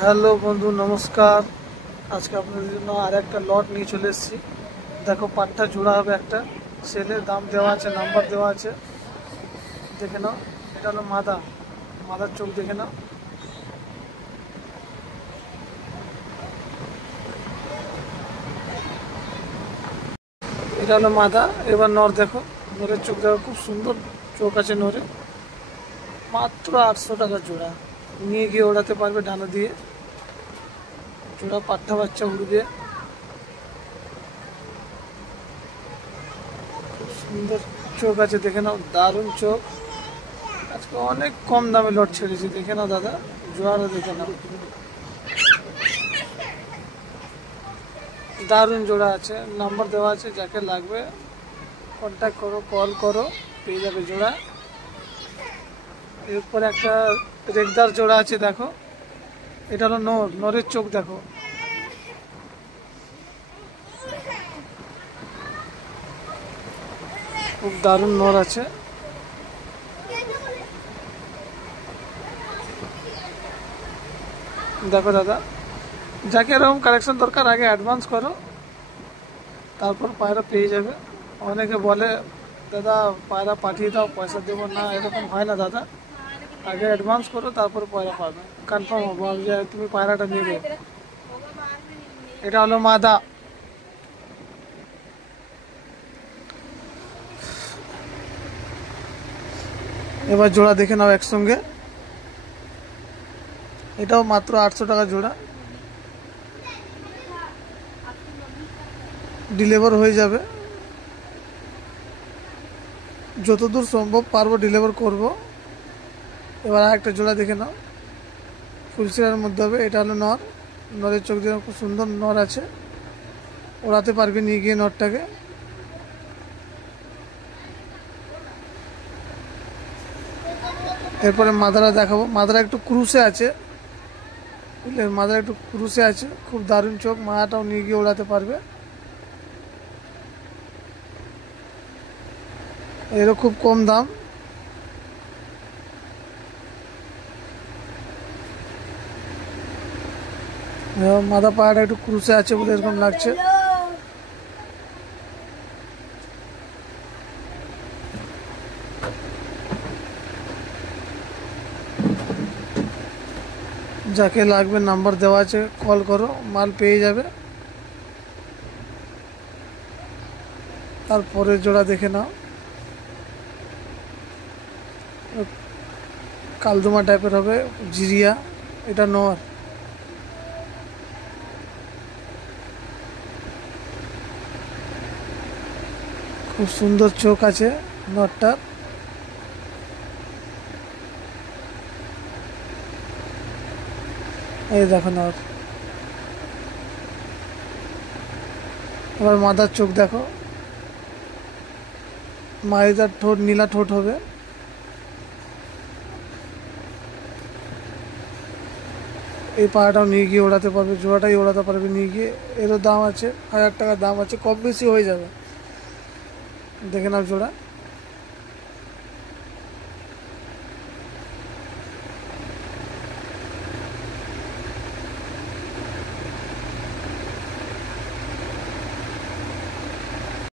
Hello বন্ধু, নমস্কার। আজকে আপনাদের জন্য আর একটা লট নিয়ে চলে এসেছি। দেখো, পাটটা জোড়া হবে একটা। সেলের দাম দেওয়া আছে, নাম্বার দেওয়া আছে, দেখে নাও। এটা হলো মাদার চোখ দেখে নাও। এটা হলো মাদা। এবার নর দেখো, নরের চোখ দেখো, খুব সুন্দর চোখ আছে নরে। মাত্র 800 টাকা জোড়া। নিয়ে গিয়ে ওড়াতে পারবে ডানা দিয়ে। জোড়া পাট্টা বাচ্চা উড়বে। খুব সুন্দর চোখ আছে, দেখে নাও, দারুণ চোখ। আজকে অনেক কম দামে লট ছেড়েছি, দেখে নাও দাদা। জোড়াটা দেখে নাও, দারুণ জোড়া আছে। নাম্বার দেওয়া আছে, যাকে লাগবে কন্ট্যাক্ট করো, কল করো, পেয়ে যাবে জোড়া। এরপরে একটা রেগদার জোড়া আছে, দেখো। এটা হলো নরের চোখ দেখো। খুব দারুণ নর আছে। দেখো দাদা, যাকে এরকম কালেকশন দরকার আগে অ্যাডভান্স করো, তারপর পায়রা পেয়ে যাবে। অনেকে বলে দাদা পায়রা পাঠিয়ে দাও, পয়সা দেবো না, এরকম হয় না দাদা। আগে অ্যাডভান্স করো, তারপর পায়রা পাবে, কনফার্ম হবো যে তুমি পায়রাটা নেবে। এটা হলো মাদা। এবার জোড়া দেখে নাও একসঙ্গে। এটাও মাত্র 800 টাকা জোড়া। ডেলিভার হয়ে যাবে, যতদূর সম্ভব পারবো ডেলিভার করব। এবার একটা জোড়া দেখে নাও, ফুলসিরার মধ্যে হবে। এটা হলো নরের চোখ দিয়ে খুব সুন্দর নর আছে। ওড়াতে পারবে নিয়ে গিয়ে নরটাকে। এরপরে মাদারা দেখাবো। মাদারা একটু ক্রুশে আছে, বুঝলে, মাদারা একটু ক্রুশে আছে, খুব দারুণ চোখ। মাটাও নিয়ে গিয়ে ওড়াতে পারবে। এরও খুব কম দাম। মাদা পাহাড়টা একটু ক্রুশে আছে বলে এরকম লাগছে। যাকে লাগবে নাম্বার দেওয়া আছে, কল করো, মাল পেয়ে যাবে। তারপরে জোড়া দেখে নাও, কালদুমা টাইপের হবে, জিরিয়া। এটা নর। খুব সুন্দর চোখ আছে নরটার। এই দেখো নর। এবার মাদার চোখ দেখো। মায়েদার ঠোঁট নীলা ঠোঁট হবে। এই পাড়াটাও নিয়ে গিয়ে ওড়াতে পারবে, জোড়াটাই ওড়াতে পারবে নিয়ে গিয়ে। এরও দাম আছে 1000 টাকা দাম আছে, কম বেশি হয়ে যাবে। দেখে নাও জোড়া।